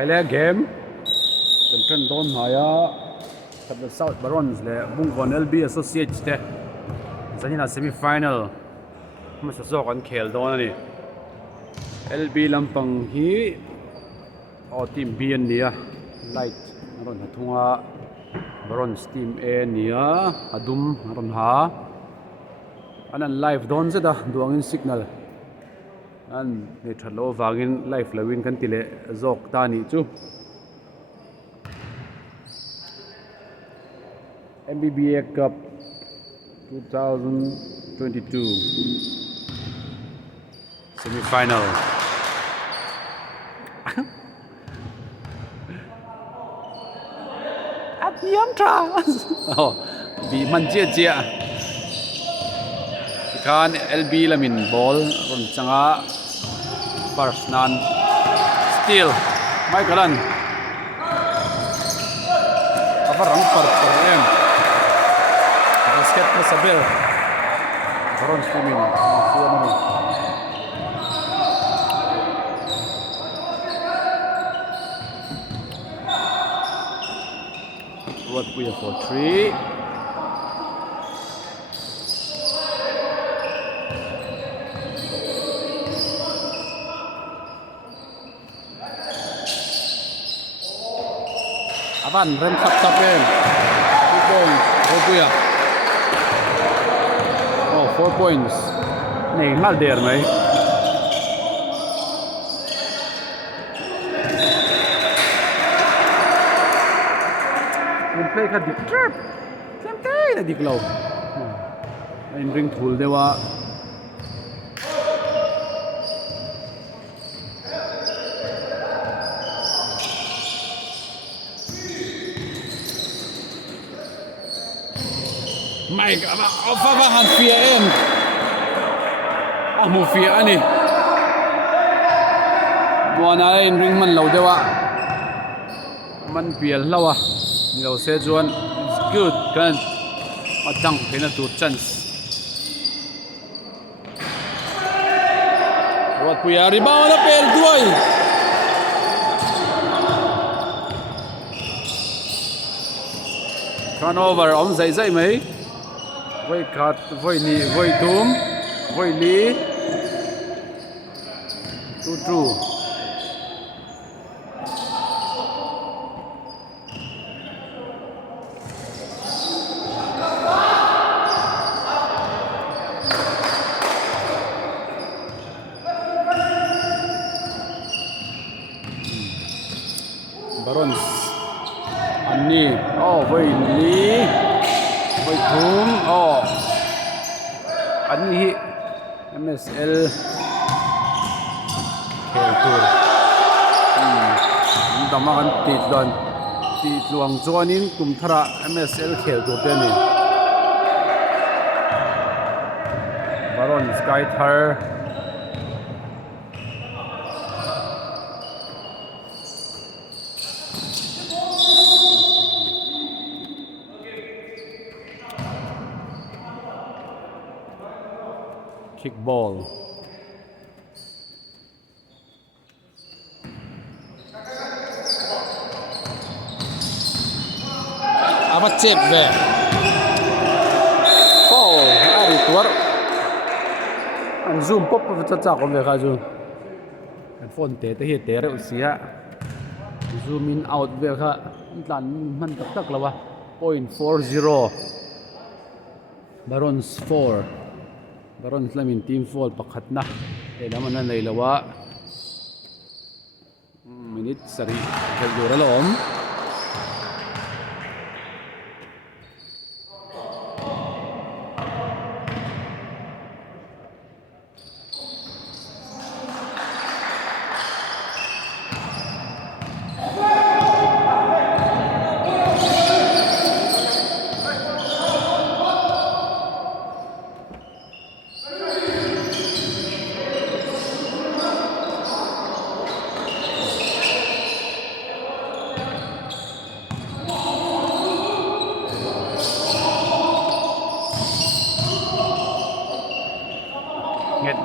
hliah game Central Don hliah Khatla South Barons le Bungkawn LB Associates te zanina semifinal ma sa zok an khel don ani LB lampang hi team B an nia light aron hathunga Barons team A nia adum aron ha anan live don zeda duangin signal an ne thalo wangin live lawin kan tile zok ta ni chu MBBA Cup 2022 semifinal at niang di man chia kan LB lamin ball ron changa first nan steal mai kalan avarang par em basket na sabel Barons team what we have for 3 Avan rem top em 2 points oh 4 points nei mal der mai play ka dik trap sampai na diklaw in ring thul dewa Mike apa han 4M mu 4 ani buana in ring man lo dewa man pial lawa ni lo se chuan it's good kan matang phena tu chance wat puya rebound na pel duai turnover om zai mai voi khat voi ni voi tum voi li 2-2 Barons Ani voi li voi thum Ani MSL khel tur dama kan ti luang chuanin kum thara MSL khel tur te ni Barons Kai Thar kick ball apa chep ve ari tuar an zoom pop cha ko ve kha ju an phone te hi te re usia zoom in out ve kha tlan man tak lawa 0.40 Barons 4 Barons lamin team fall pakhat na laman na nailawa minute sari kagura lom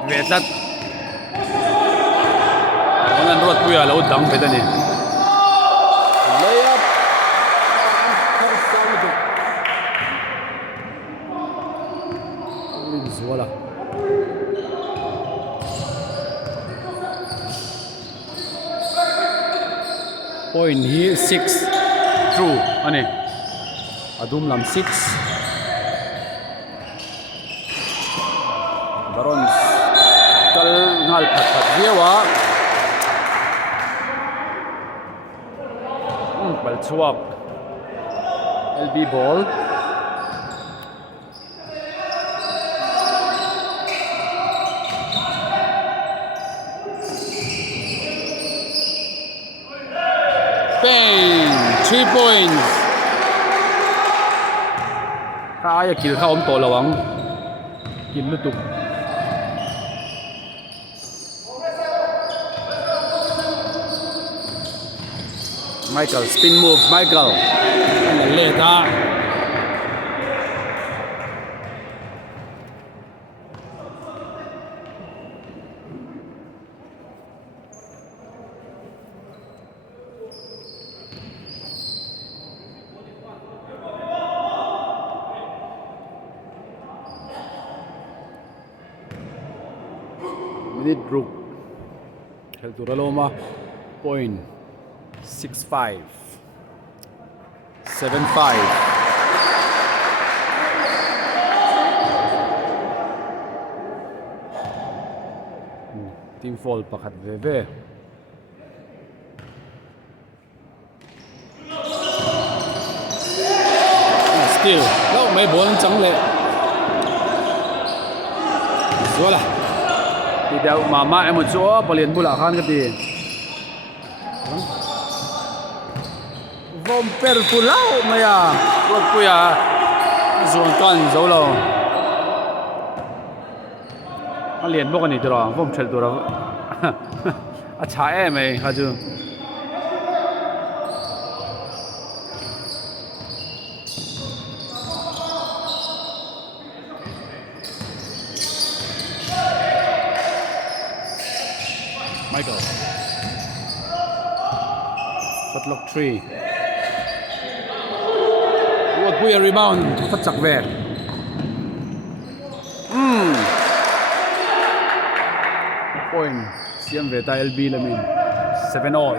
Vetlat. Wannan ruat puya lau dang pedani. point hi 6 true ani adum lam 6 Barons kal ngal phat viawa bal chuak LB ball bang 3 points kaya kil kha om to lawang kil lutuk Michael spin move Michael leta minute group Helturaloma point 6-5 7-5 team fall pakhat ve still đâu mấy bốn trắng lệ rồi là thì đeo mà em một chỗ bỏ liền bula khan cái gì vom per pulau maya wat puya zon kan zolo a liền bok ani tura vom thel tura a cha em ai haju Michael shot lock 3 what we a rebound phát chặt về point xiêm về tay LB là mình 7-all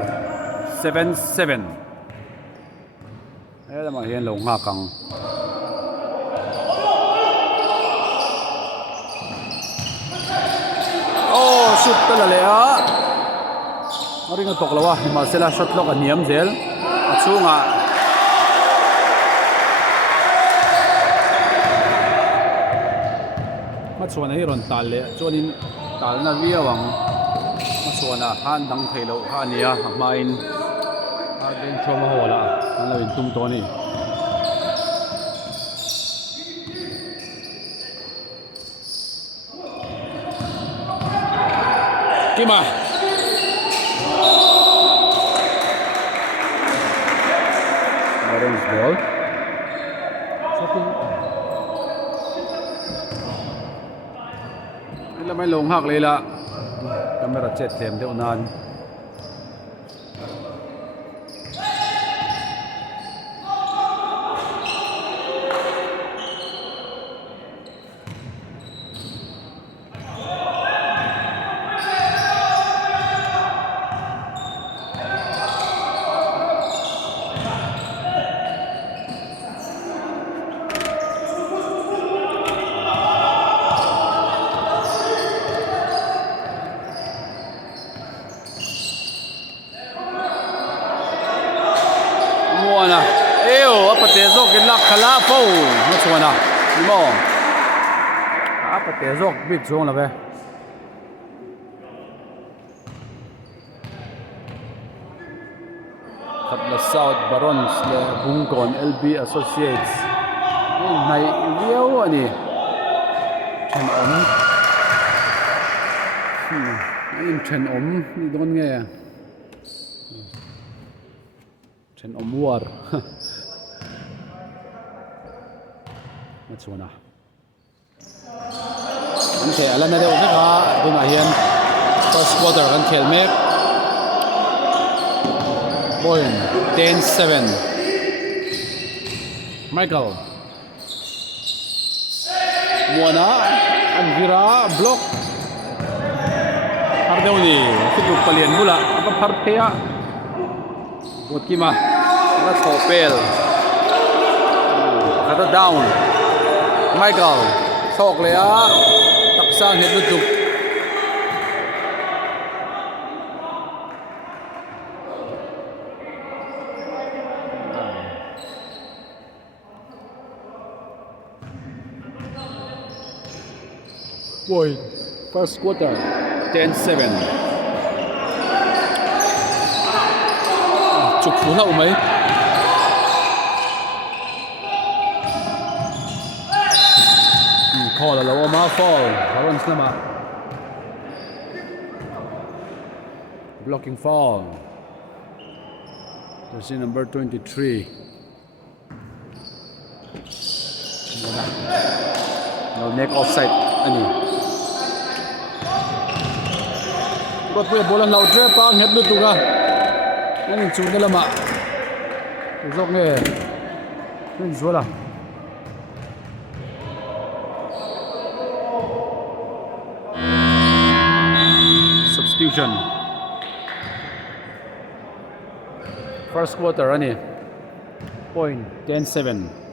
7-7 đấy là mà hiện lồng hạ căng shoot ta là lẽ nó ring tok lawa mà sẽ là shot lock aniam zel achunga chuan hi ron tal le chuanin tal na ria wang ma chuana han dang theilo ha nia ma in a den thoma hola an lo in tum to ni kima Barons ballไม่ลงหักเลยละกำลัง7 เต็มเท่านั้นKhatla South nó chuồn à đúng không á bật té rộng bị xuống là về Khatla South Barons le Bungkawn LB Associates này liêu anh đi chân ống chân ống đi đón nghe chân ống war chuan a an the ala na deuh veka tuna hian first quarter kan khel mek point 10-7 Michael muana an vira block har deuh ni fitu palian bula apa phar phea một kim à nó thổ pel khá down Michael thọc lấy á tập sang hết liên tục Boy, first quarter 10-7 chục phút hậu mấy call là lâu mà fall Barons lama blocking fall jersey number 23 no neck offside ani But we bola lau tre pa het lu tu ga nang chu ne lama zok nge nin zola substitution first quarter ani point 10-7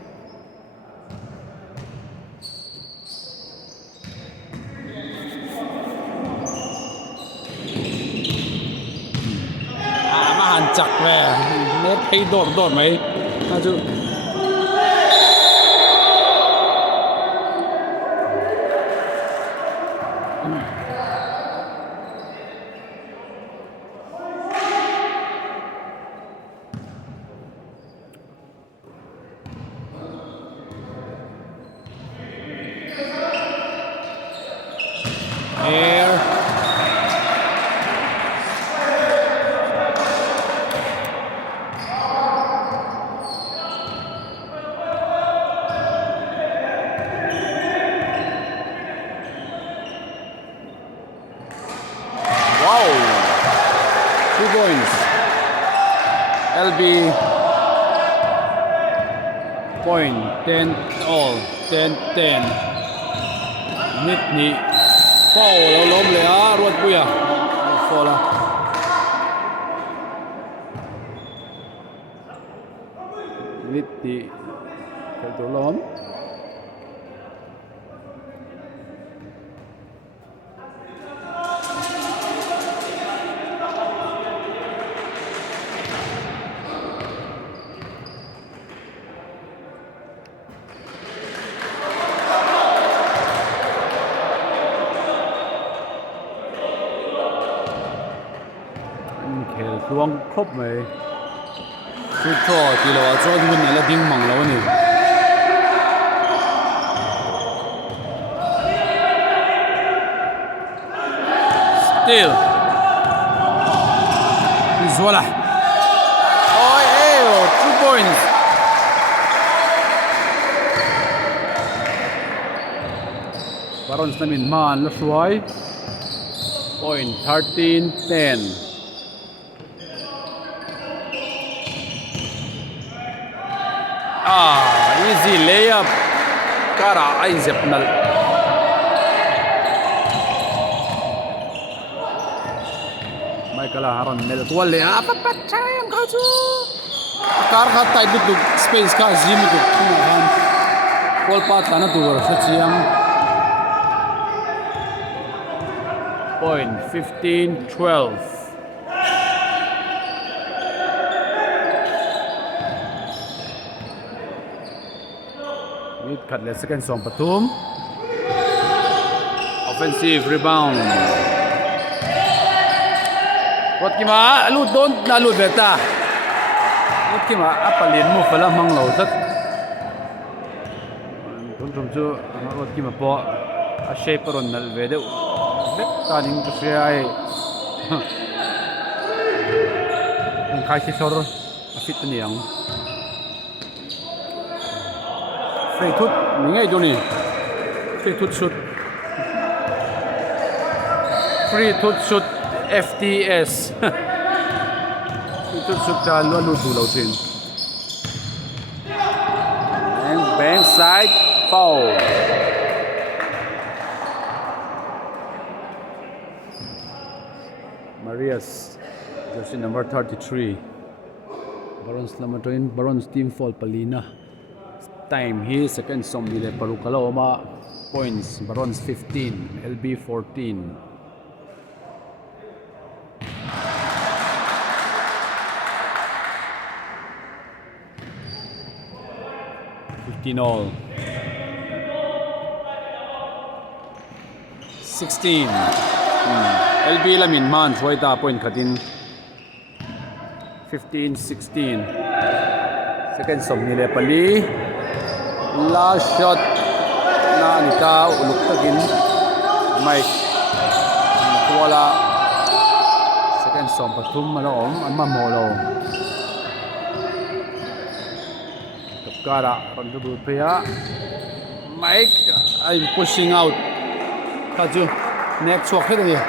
chặt về nét hay đột mấy à chứ air LB point 10 all 10-10 hneh foul lâu lốmเลยอ่ะรวดปุ้ยอ่ะ foul ละhnehเข้าตัวล้มลวงครบไหมชุดต่อที่เราจอดวิ่งแล้วดิ้งมังแล้วนี่still voilà oh hey 2 points Barons namin man lasway point 13-10 easy layup kara ay zepnal Michael haron mel tuwal apa patayang kacu kar khatai du space ka zim du han kol pat kana tur sachiam point 15-12 Khatla second song Patum offensive rebound Wat kima alut don na lut beta Wat kima apalin mo pala mang lo tat Tuntum chu wat kima po a shape ron nal vede beta ning to sai ang kai sor a fit niang free thut ngay chỗ này free thut shoot FTS free thut shoot ta luôn luôn thủ đầu tiên bang side foul Maria's jersey number 33 Barons Lamatrain, Barons team fall Palina. Time he second som nile Parukaloma. Points Barons 15, LB 14. All 16 LB lamin man chuai ta point khatin 15 16 second som ni le pali last shot na ni ka uluk takin mai wala second som pathum malom amma molo Gara contribute paya Mike I'm pushing out Kaju next walk here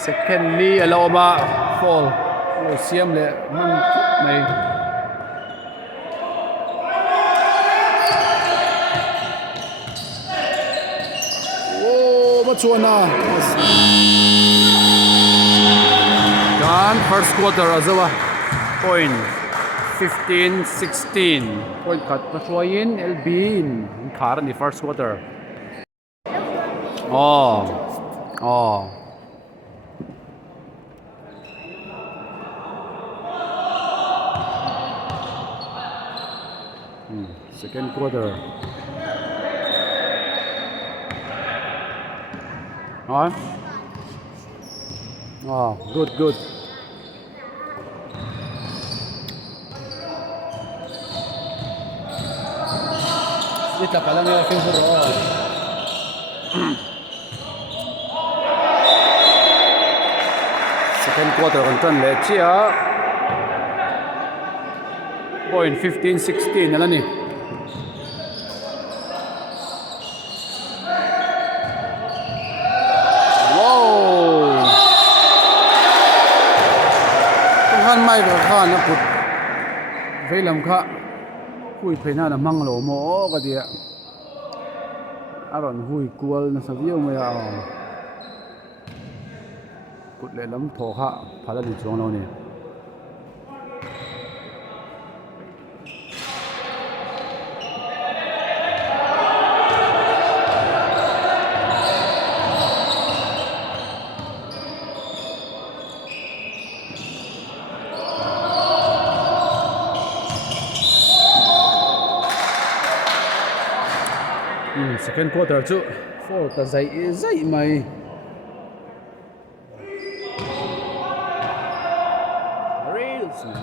secondly aloma fall siam le man mai oh machuana gone first quarter azawa point 15-16 point cut Pachuayin LB in car in the first quarter. Second quarter. Good. Ita pala nila Finfuro. Second quarter kontan Lechia. Point 15-16 nila ni. Wow! Tuhan mai berkhan na put. Velam ka. Hui phena na manglo mo ka dia aron hui kual na sabiyo mo ya kut le lam tho kha phala di chong lo ni second quarter chu for ta zai mai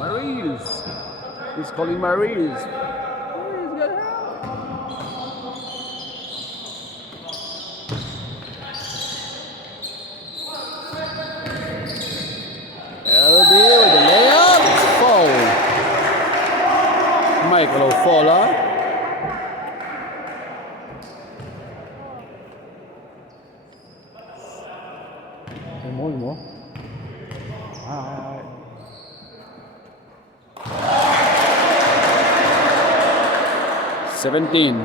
Maris he's calling Maris LB with the layup foul Michael O'Falla more. 17.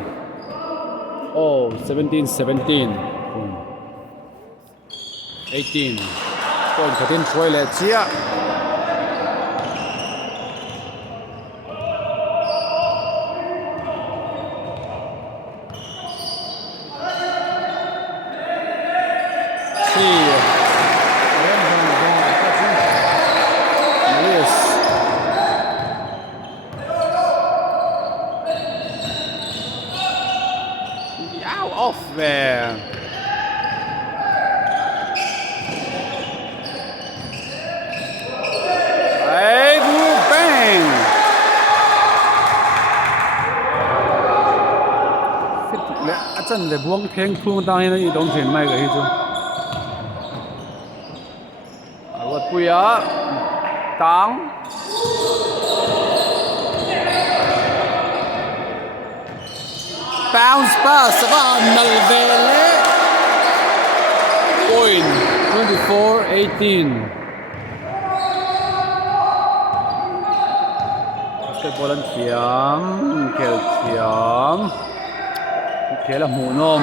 Oh, 17-17. 18. Point khatin khoi le chia. Off there. Hey, bang! Fit le, acan le buông theng phung tang na idong thin mai ga hi chu. Awat puya tang. Bounce pass around Nalvele. Point 24-18. Basketball ang Thiam. Kel Thiam. Kel ang Munom.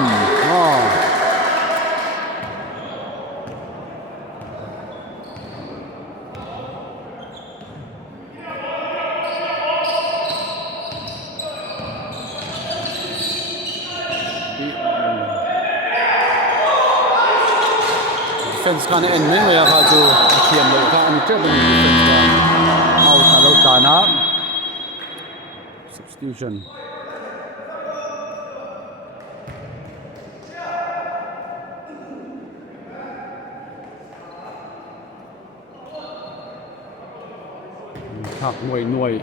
defense kan en meng le kha chu thiam lo kha an tre ben defense ka out na lo ta na substitution thak nuôi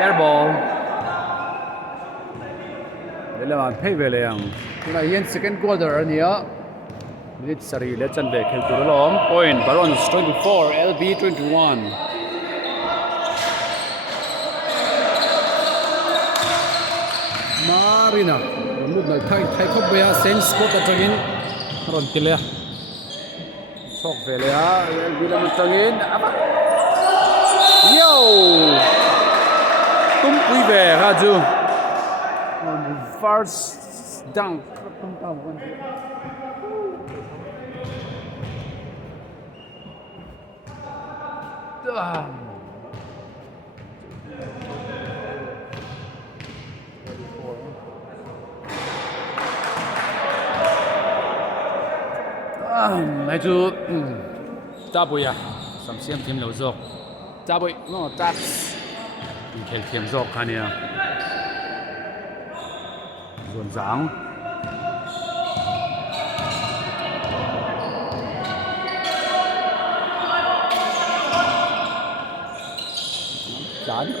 airball đây là màn phay về liền cái này hiện second quarter ania minute sari le chan be khel tur lom point Barons 24 LB 21 Marina lúc này thay khóc về sen spot ở trong in ron tile chok về le a LB làm trong in yo tum quy về ha chu first dunk tum ta một này chú cha bụi à sắm xiêm thêm lâu rồi cha bụi nó cha khéo thêm rồi cái này rộn ràng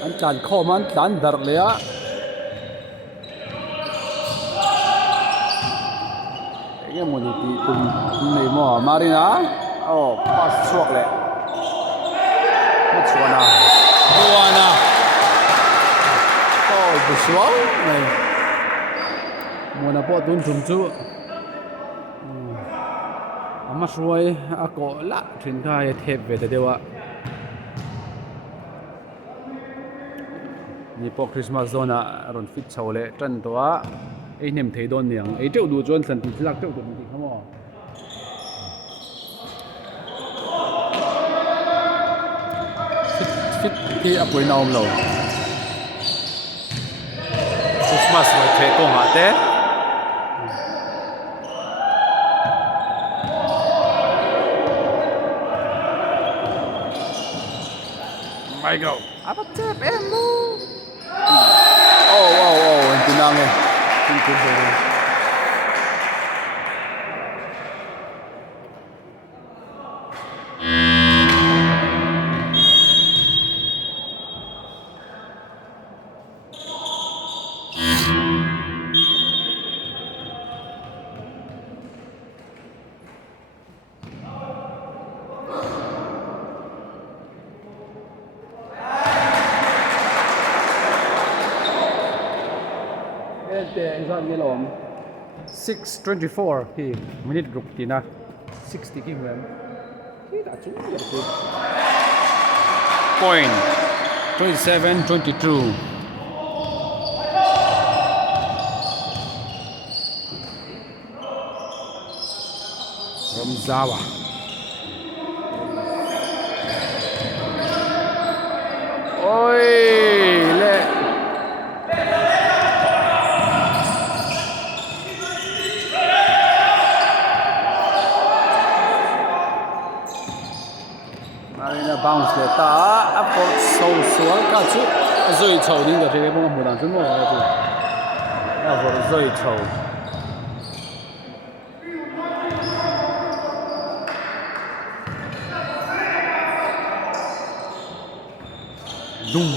anh chán kho mà anh chán đợtเลยá cái món này thì tụi này mà Marina pass suộc lẹ mất suộc nào bị suộc này món nào bỏ tụi chúng chú mà suối có lạ trên cái thép về đây ạนี่พอคริสต์มาสโซนอ่ะรอนฟิตเช่าเลยจันตัวไอ้เนมเทดอนเนี่ยไอ้เจ้าดูจวนสันติลักเจ้าตัวนี้เขาบอกฟิตที่อัปวยนอมเราคริสต์มาสวันเทก็หาเต้ไม่ก็apa cep emu oh tenang eh tentu saja Nilom 6:24 thì minute group thì na 60 kg thì đã trúng được rồi point 27-22 Romzawa ôi lệ bounce le ta aport so sual ka chu zoi chou ding da the bong mu dang chu mo chu aport zoi chou dum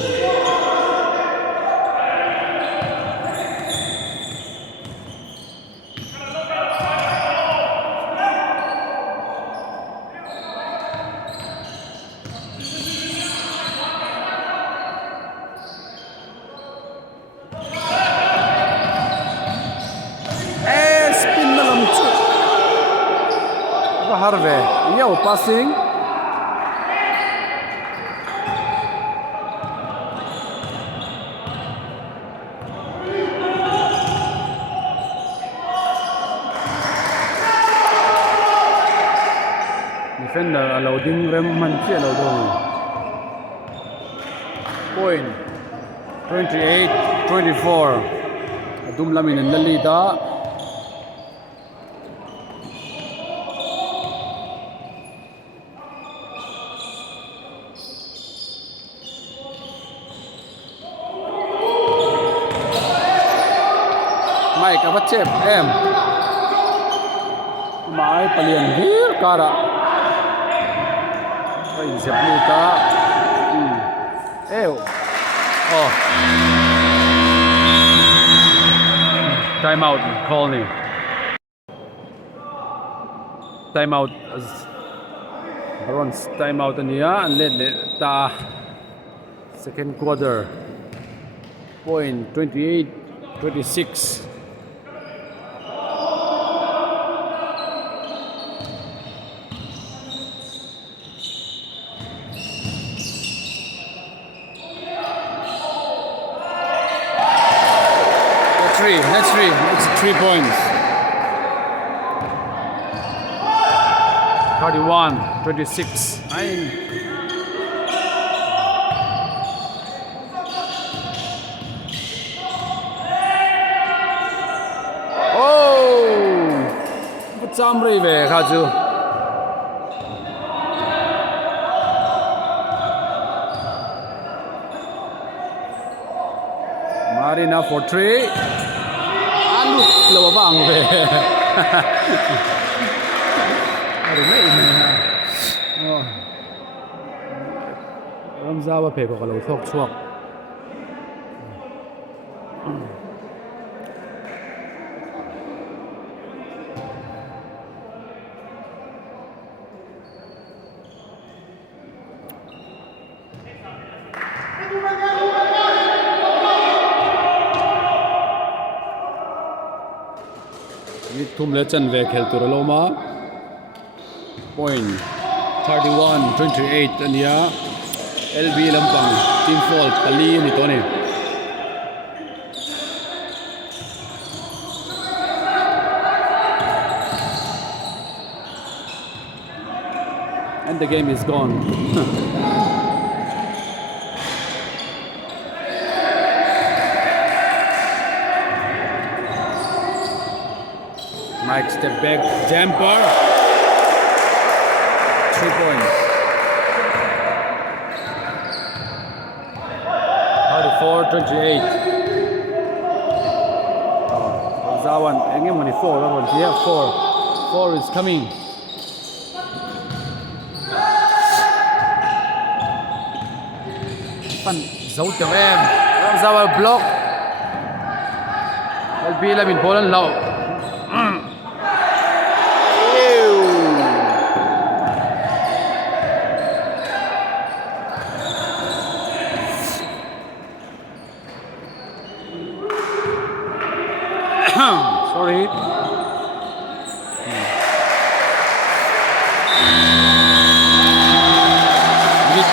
Harve, yo passing. Chen loading rem man che lo do. Point 28-24. Adum lamin an lalida. Mai ka chep em. Mai palian hir kara. Ai zep luta. Ew. Oh. Time out call ni. Time out Barons time out niya and let ta second quarter. Point 28-26. That's three. It's 3 points. 31-26. Oh! But some rive, Khaju. Marina for 3. Low bang về. Ram ra ba phe ko ka lo thok chuak. Thum le chan ve khel tur loma. Point 31-28 ania. LB lampang team fall pali ni to ni. And the game is gone. Mike step back jumper. 3 points. 34-28. Zawan again only 4. That one here 4. 4 is coming. Fun dấu chấm em. Zawan block. LB là mình ball low. Sorry.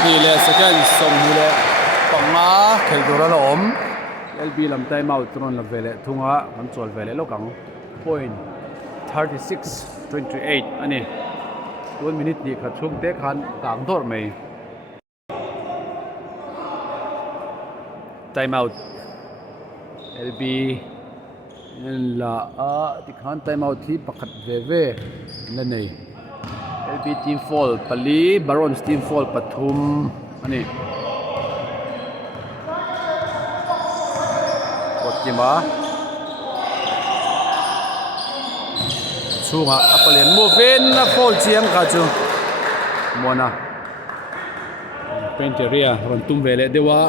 Nile second som hule panga khel dura la om LB lam time out tron la vele thunga kan chol vele lokang point 36-28 ani 1 minute ni kha chung te khan kang dor mai time out LB la a ti khan time out hi pakhat ve ve la nei LB team fall pali Barons team fall pathum ani kotima chunga apalian moven na fall chiang kha chu mona penteria ron tum vele dewa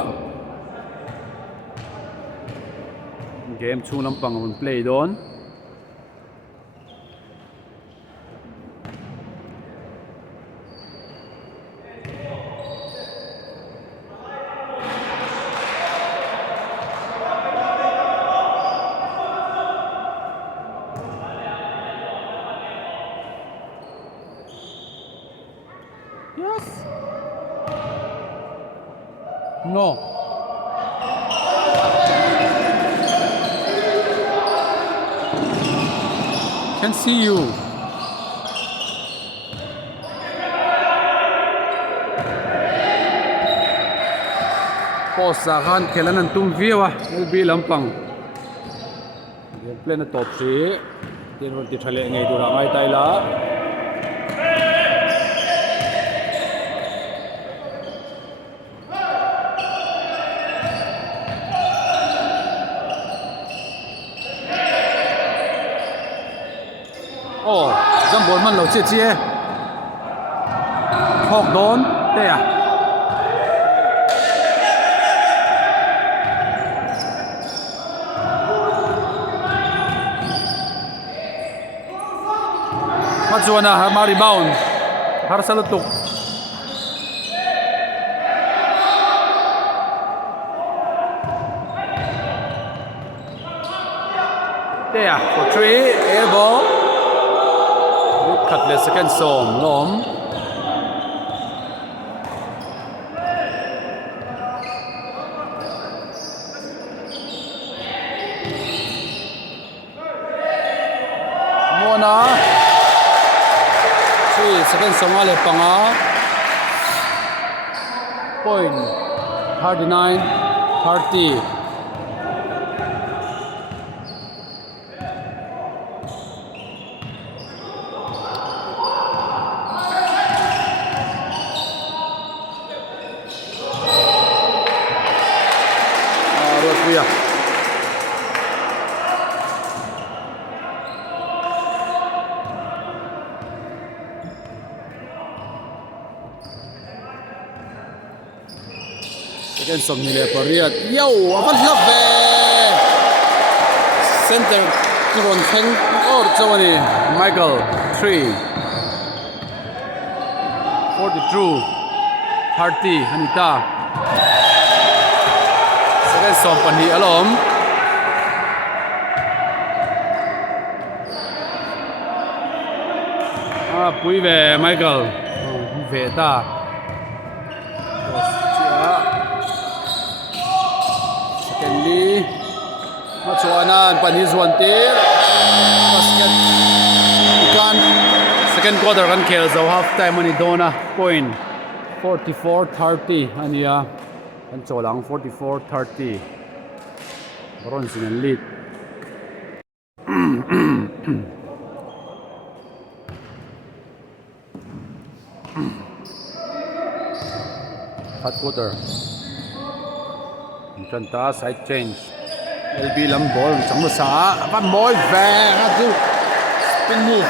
game chung lampang on play don yes no can see you posa khan khelan an tum viawa LB lampang game plan na top 3 tin ron ti thale ngei dura ngai taila oh jam ball man lo che che thok don te à Machuana har rebound har salutuk there for 3 air ball Khatla second som lom Mona second somale panga point 39 30 Rotria Second som nile pariat yo akan love center kiron khing or chawani Michael 3 42 30 Hanita second som pani alom pui về Michael về ta Kenli Machuanan Panizwan tir basket ikan second quarter kan khel zo half time ani dona point 44-30 ania kan cholang 44-30 Barons in lead third quarter Canta side change LB lam ball chẳng mà xả bắt mối về hát chứ spin move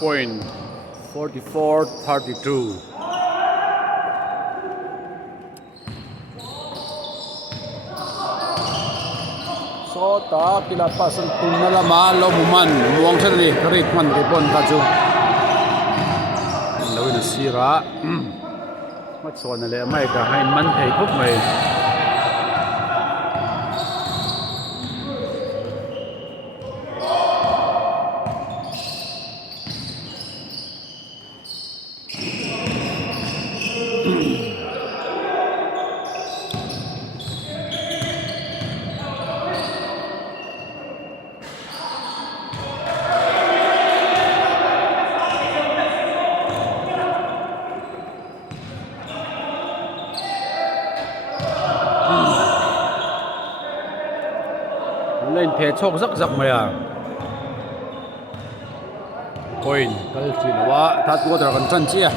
point 44-32 so ta kila pasan punalama lo muman muang thari rit man ke pon ka chu lo na sira ma chona le mai ka hain man thei thup mai lên thế chok rắc rắc mày à point kal chin wa that water kan chan chia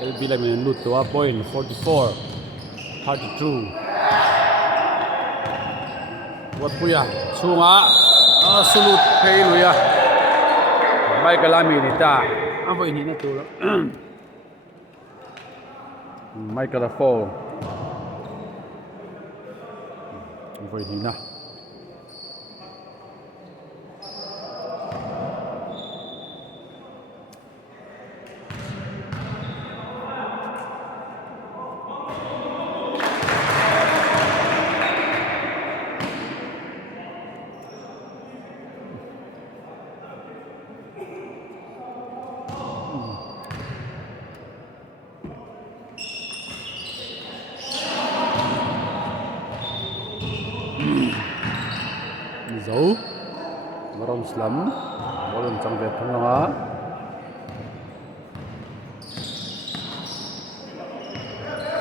LB la min lut wa point 44-32 wa puya chunga sulut phei luya mai kalami ni ta avoi ni na tu mai kala fall avoi ni na Baron Slam. Baron Chang Vet Thong Nga.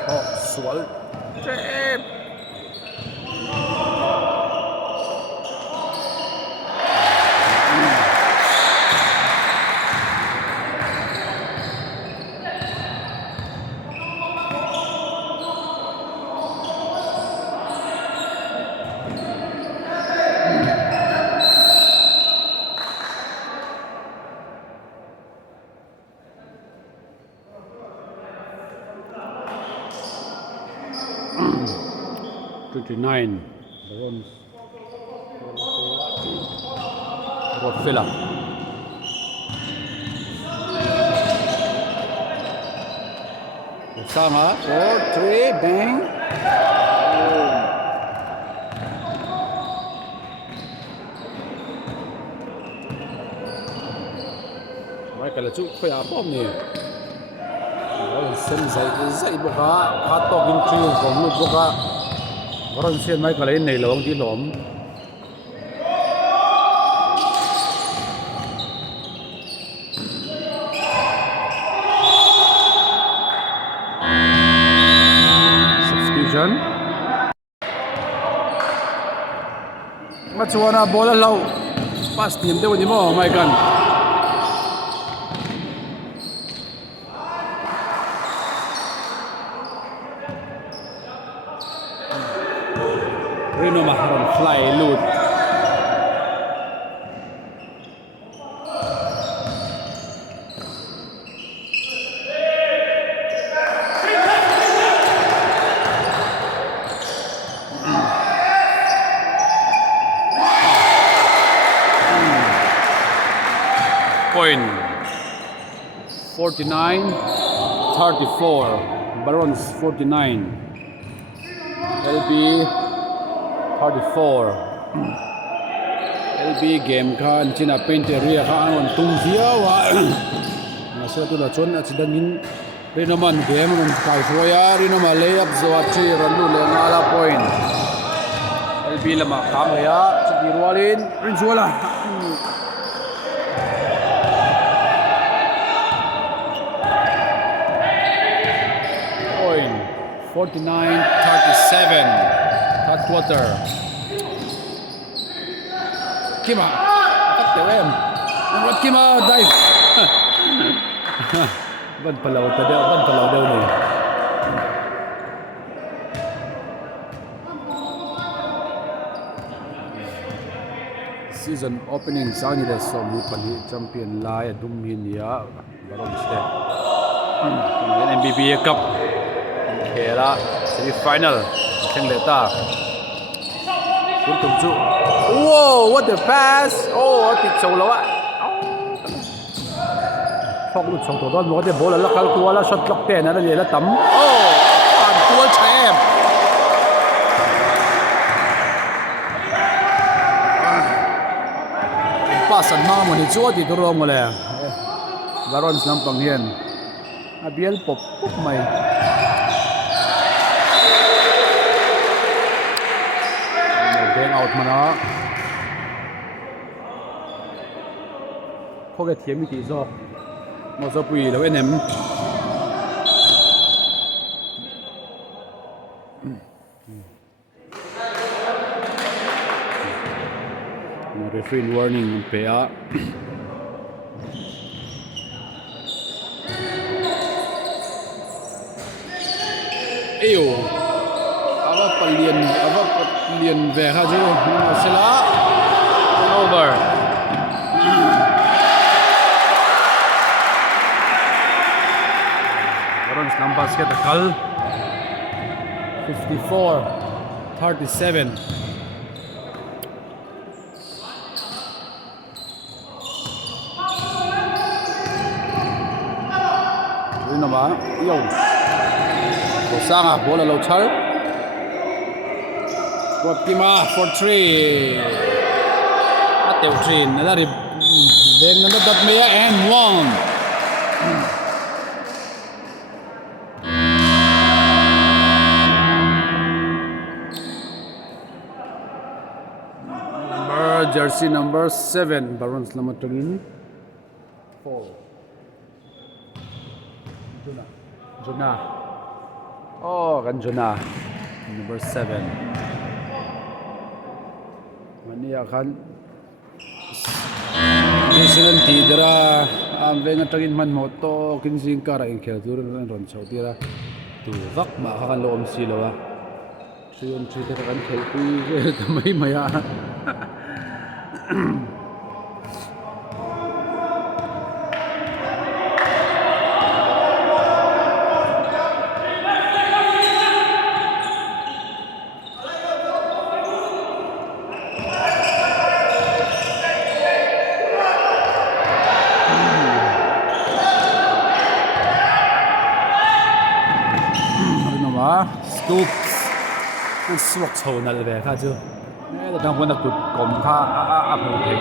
Oh, Swal. Trip. Nine. Barons. Filler. Sama. 4, 3, bang. Michael Chu kaya bom ni. Sen zai boka. Katok in crew from lut boka. Baron Sian Michael in nei lawang di lom. Substitution. Machuana bola law. Pass team deu ni mo Michael. Rino Maharon fly loot. Point 49-34. Barons 49. LB 34. LB game kan China Painteria kan on tungzia wa. Nasa tu la chon at sidangin Rinoman game on Kai Foya Rinoma layup Zoachi Randu le ngala point. LB lama kam ya Sidirwalin Rinzuala. Point 49-37. Third quarter. Kima, cut em. What Kima dive? Ban palaw daw ni. Season opening sani da som ni pali champion lai dum hin ya Baron step. MBBA Cup. Kera semi-final. Khing leta. Whoa, what the pass! Oh, tick so low. Phok lut song to don mo de bola la kal kuala shot clock 10 na le la tam. Oh, an kual champ. Pasan ma mo ni chuo ti to rom mo le. Baron nam pang hian. Abiel pop mai. Out mana có cái thiếm tí do một số quỷ đâu em referee warning pawh eyo ava palian về ha chứ sẽ là over. Barons ng basket akal 54-37. Yun naman, yun. Kusanga, bola low chal. Kima for 3. Atew 3. Nadari. Then nadadat maya and 1. jersey number 7 Barons lamatungin 4 Juna oh kan Juna number 7 mania kan President tidra ambenga tagin man moto kinsing kara in khel tur ron chautira tu vak ma kha kan lom silowa Trion Twitter kan khel pi tamai maya Scoops suộc sầu nè về kha chưa nè đang muốn là cụt cổng kha hổ thế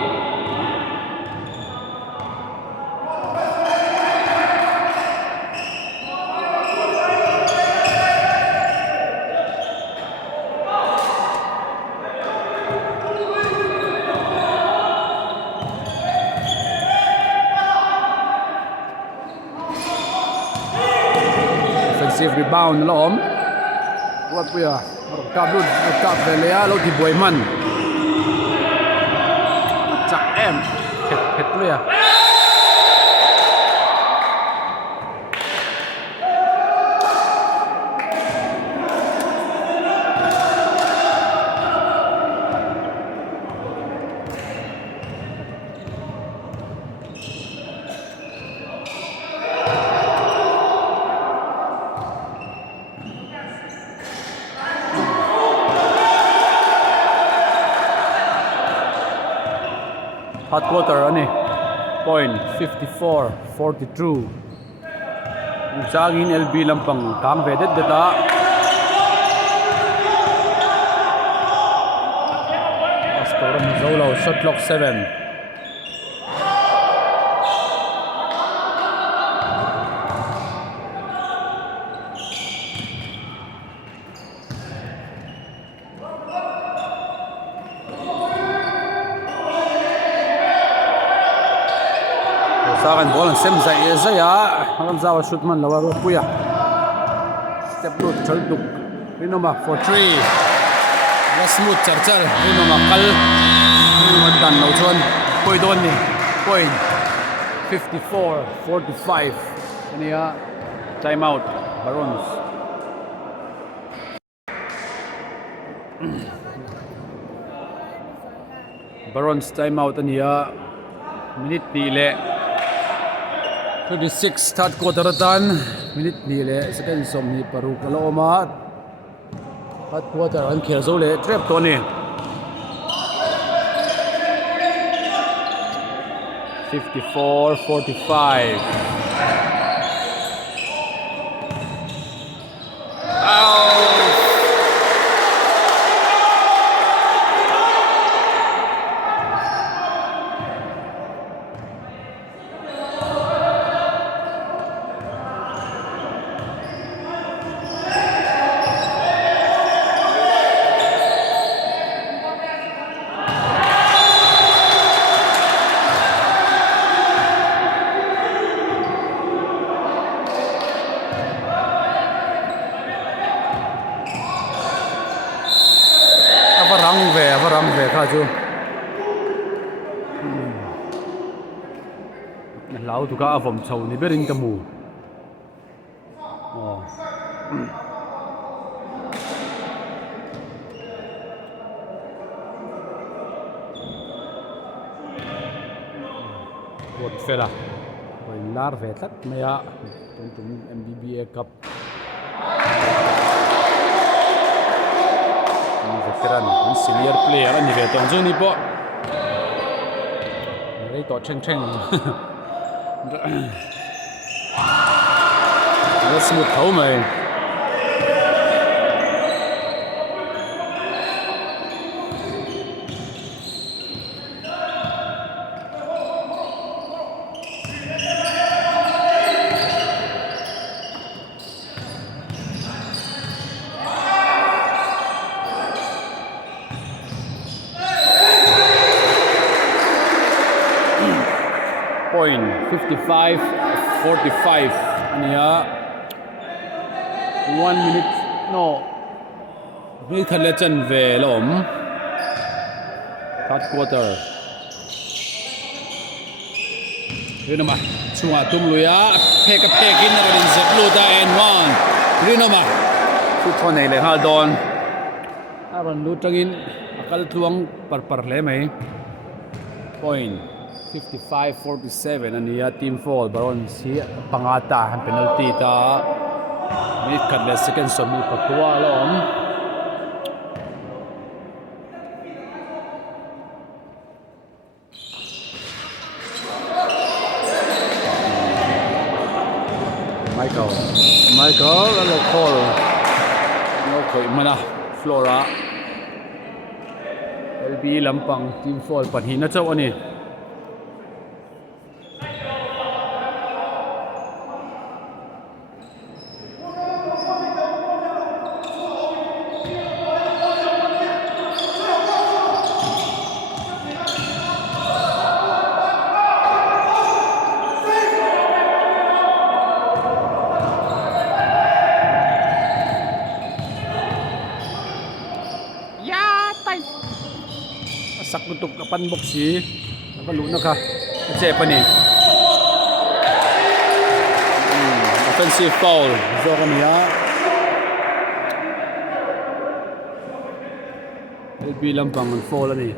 offensive rebound lo om what we are cặp về lấy lâu thì buổi mặn chắc em hết rồi à hot quarter ani point 54-42 Sagin LB lampang kang vedet data Astoram Zolo shot clock 7 Sakan bola sem zai ya akan zawa shoot man lawa puya step root chalduk rinoma for 3 la smooth charchar rinoma kal rinoma dan no chon poi don ni point 54-45 ania time out Barons Barons time out ania minute ni le 26 third quarter tan minute ni le second som ni paru kaloma third quarter an khel zo le trap to ni 54-45 varang ve kha chu lau tu ka avom chho ni berin kamu What fella Rồi lar ve tat maya tum MBBA cup veteran senior player ani ve tong juni po rei to cheng let's move home man point 55-45 ania 1 minute no minute khatla chan ve lom third quarter Rinoma chunga tumluya phek in na rin zakluta and one Rinoma chu thon nei le hal don aron lu tangin akal thuang par le mai point 55-47 ania team fall Barons hi pangata han penalty ta minute khatla second som patwa lom Michael ano call okay mana Flora LB lampang team fall panhin na chaw ani saklutuk kapan boksi nakalu na ka kasi pa ni offensive foul so kaniya LB lampang ang foul ani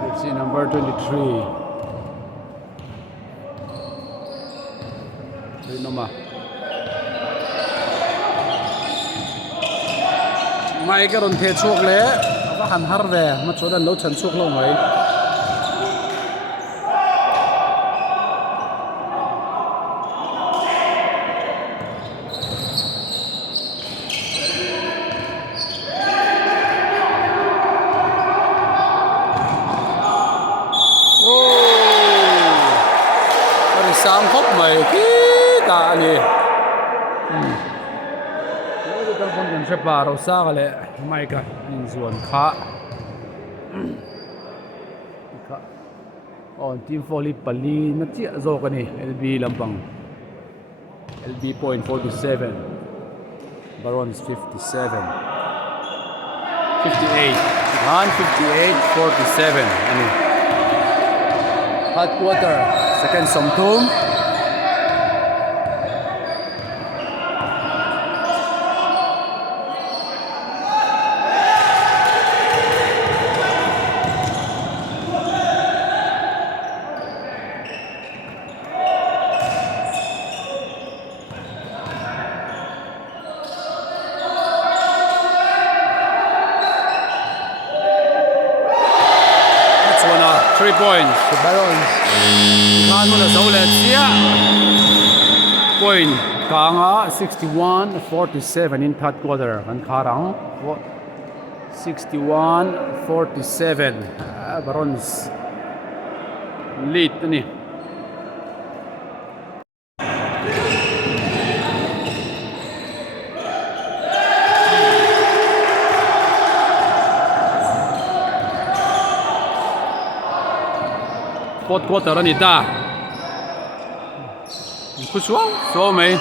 jersey number 23 Rinoma mai karon the chuak le han har ve ma chodan lo chan chuk lo mai ari sang khop mai ki ta ani kan kon kan se pa ro sa gale mai ka in zuan kha on team volley pali na chi zo ka ni LB lampang LB point 47 Barons 57 58 158-47 ani third quarter second somtum points to Barons. Kano na sa ulit siya. Point kanga 61-47 in third quarter. Kan karang 61-47. Barons lead ni. Fourth quarter ani ta ku suaw mai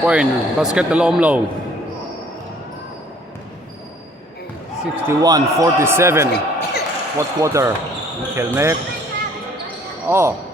point basket lom low 61-47 fourth quarter Helmek oh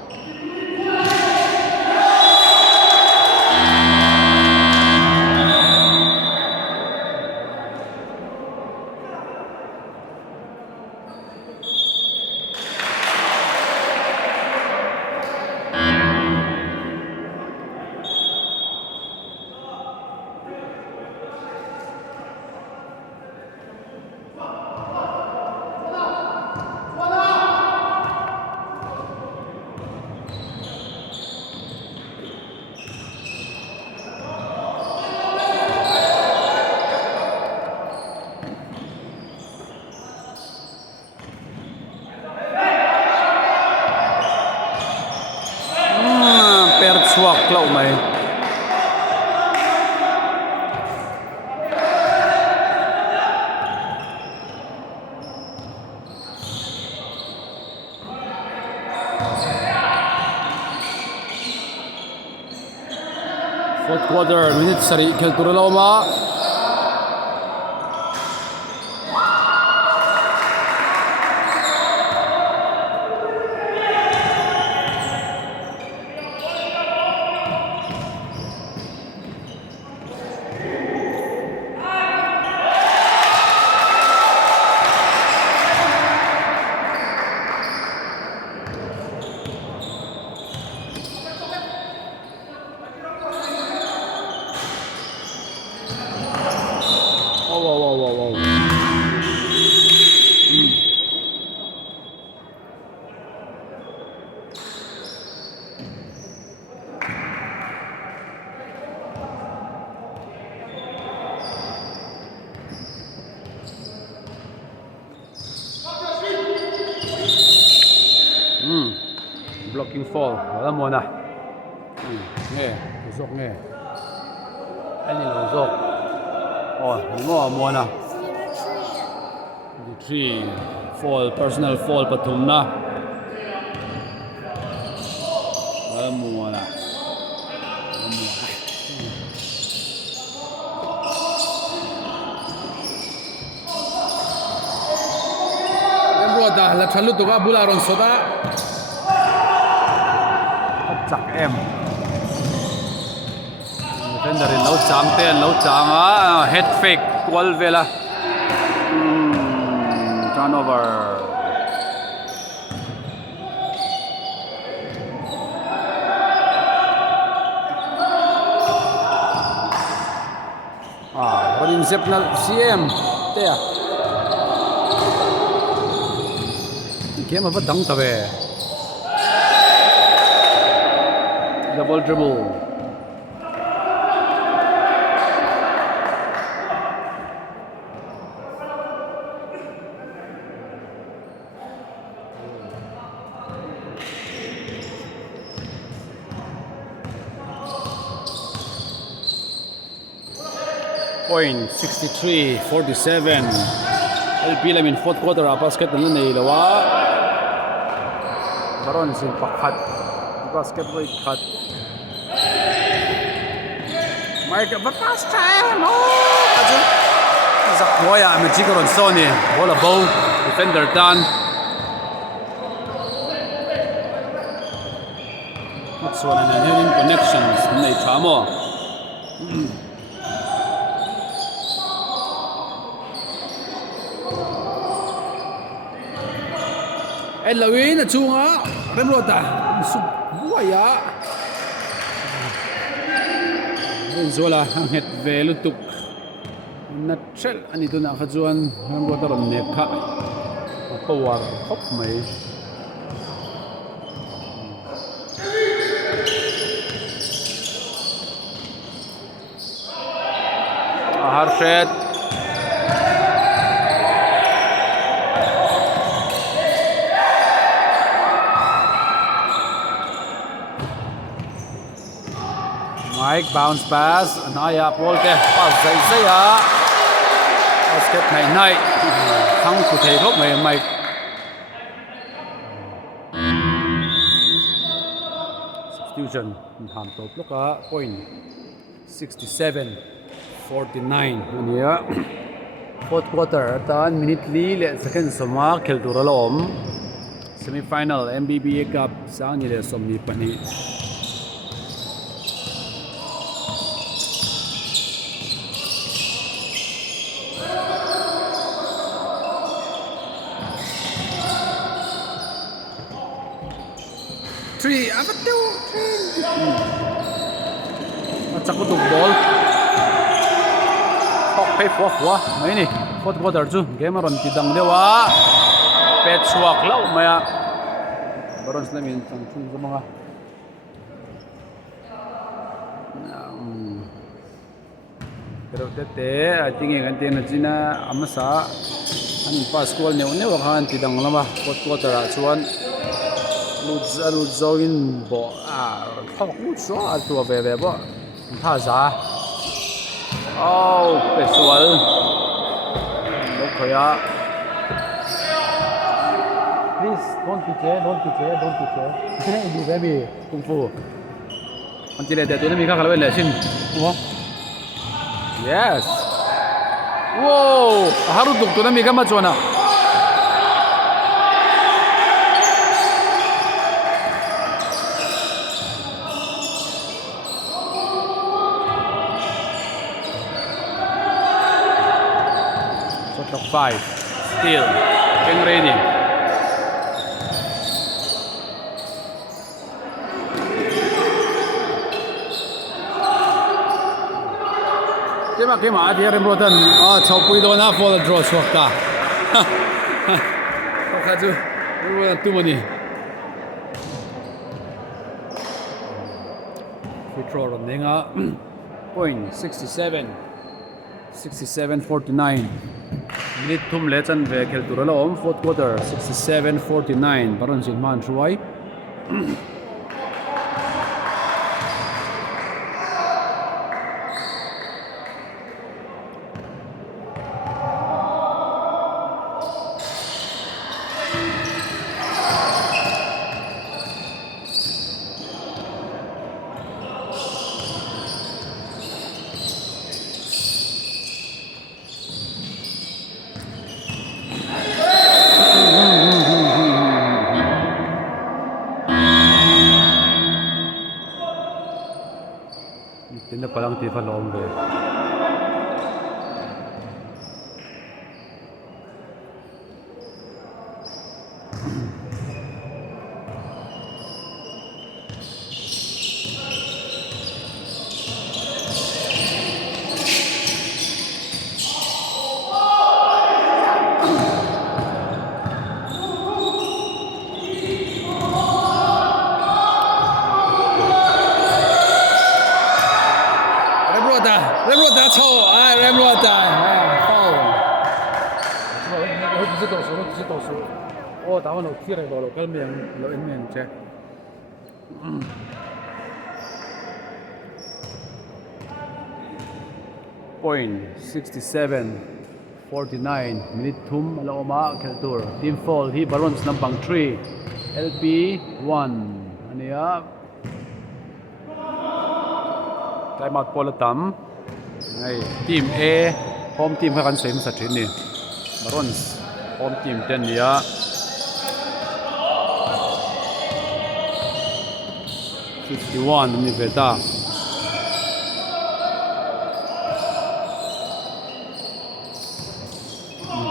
chuak lau mai fourth quarter minute sari khel tur lo ma blocking fall wala mo na nghe usok nghe anh là usok mo mo na three fall personal fall pathum na wala mo na la thalu tu ka bula ron soda chak em defender in lâu chang ten lâu chang head fake wall vela turnover running zip na CM te game of a dunk away. Double dribble. Point 63-47. LB lam in fourth quarter basket na nei lawa. Barons in pakhat basket boy cut Mike but pass time aja zakhoya magic on Sony bola bow defender done what's one and having connections nei chamo Elawin at sunga Remrota Subuaya Venezuela ang het velutuk Natchel anito na kajuan Remrota ron neka Pawar hop may Harshet Mike bounce pass hliah ball ke pass zai basket này thắng của thầy lúc này Mike substitution hàm top lúc á point 67-49 nia fourth quarter tan minute li le second soma khel tur alom semifinal MBBA cup sang ni le somni pani three apa tu macam tu ball hok pay phua mai ni fourth quarter chu game ron ti dang dewa pet chuak lau maya Barons namin tang chung sa mga pero tete tingin kan tin na china amasa an pascual ne one wa kan ti dang lama fourth quarter chuan lụt dâu in bộ không lụt số tua về bộ tha giá bể suối lúc khởi please don't teach you baby kung fu anh chỉ để tụi nóมีkhác là bên lệ xin đúng không yes wow haru tục tụi nóมีkhác mà chọn à top 5 still getting ready cái mà thì em rồi thân cháu quý đó na for the draw shot ta không khai chú rồi too many free throw rồi nên point 67-49 minute thum le chan ve khel tur lo fourth quarter 67-49 baron sin man ruai Tinda palang tifa long de打完了起来了，跟面了一面去。Point 67-49 minute thum aloma keltur team fall hi Barons nampang 3 LP 1 ania time out polatam ngay team A home team kha kan sem sa thin ni Barons home team ten nia 51 ni beta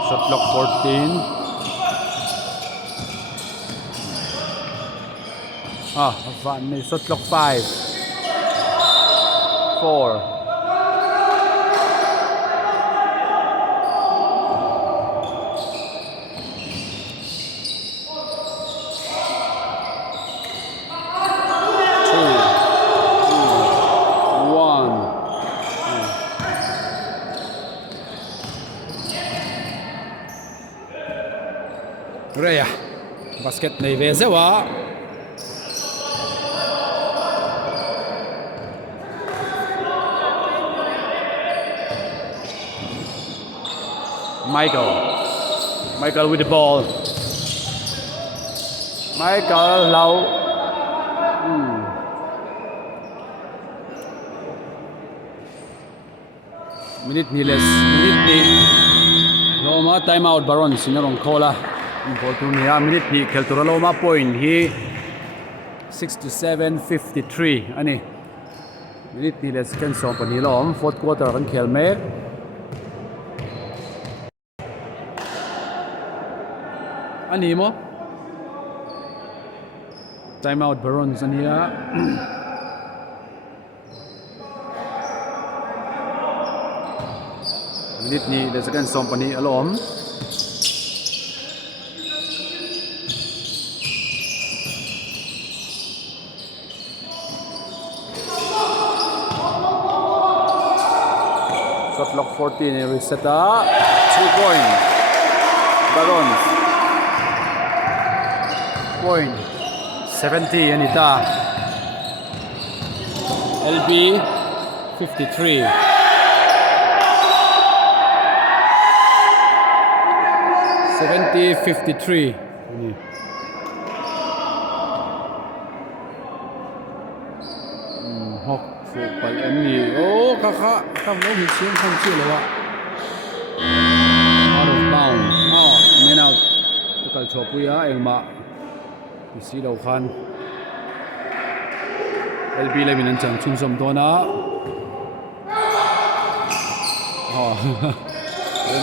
shot clock 14 van ni shot clock 5 4 Raya basket nei ve zewa Michael with the ball Michael low minute ni Roma time out Barons sinarong kola Fortunia minute hi kelturaloma point hi 67-53 ani minute ni les ken som pani lom fourth quarter kan khel mek ani mo time out Barons ania minute ni les ken som pani alom shot clock 14 reset 3-point Barons point 70 Anita. LB 53. $70-53. Hok phụ bal em ni. Oh, kaka, kam lo hi chiang không chịu rồi ạ. Out of bounds. Man out. Cái chụp bây giờ em mà. Isi đầu khan. LB lại mình chẳng chung som đó na.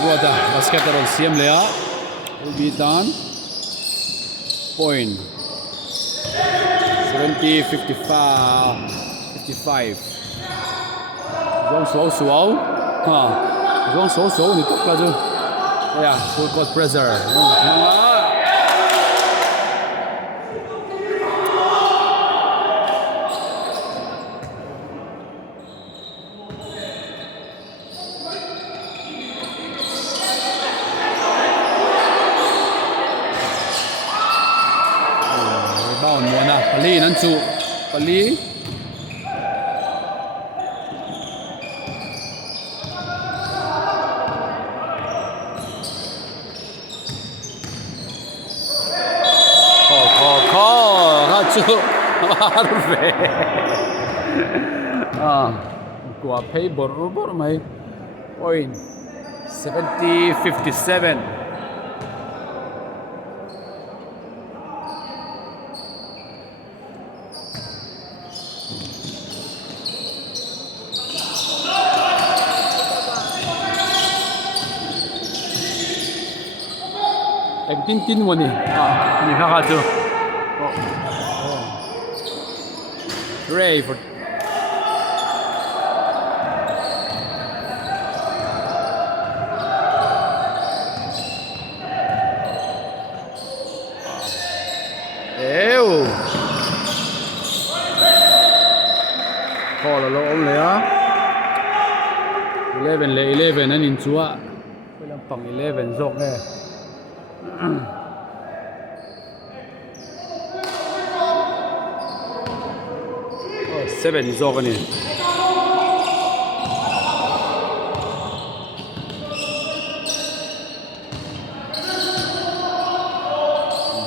Buat basket terus siam le ya. LB done. Point. 70-55. Zong số. Zong số ni tốt là chứ. Yeah, full court pressure. Pali nan chu Pali ha chu arve gua pay bor mai point 70-57. Tin mo ni. Ni kakatu. Ray for Call lo om le á. 11 le 11 anh in chúa. Cái làm bằng 11 rộng nè. 7 zo ka ni.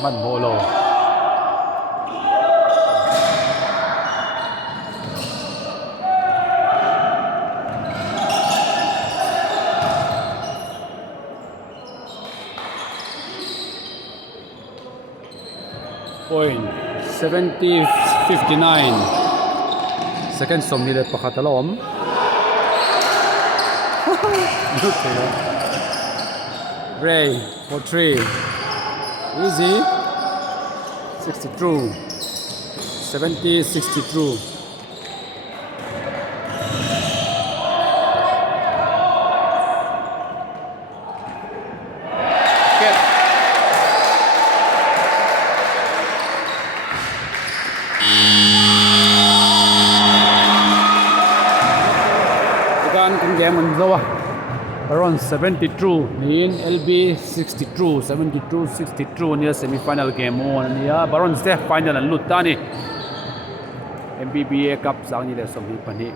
Man bolo. Point 70-59. Second som nila pakatalom. Ray for 3. Easy. 62. 70-62. Around 72 in LB 62 near semi-final game on ya Barons final and Lutani MBBA Cup sang ni le som hi pani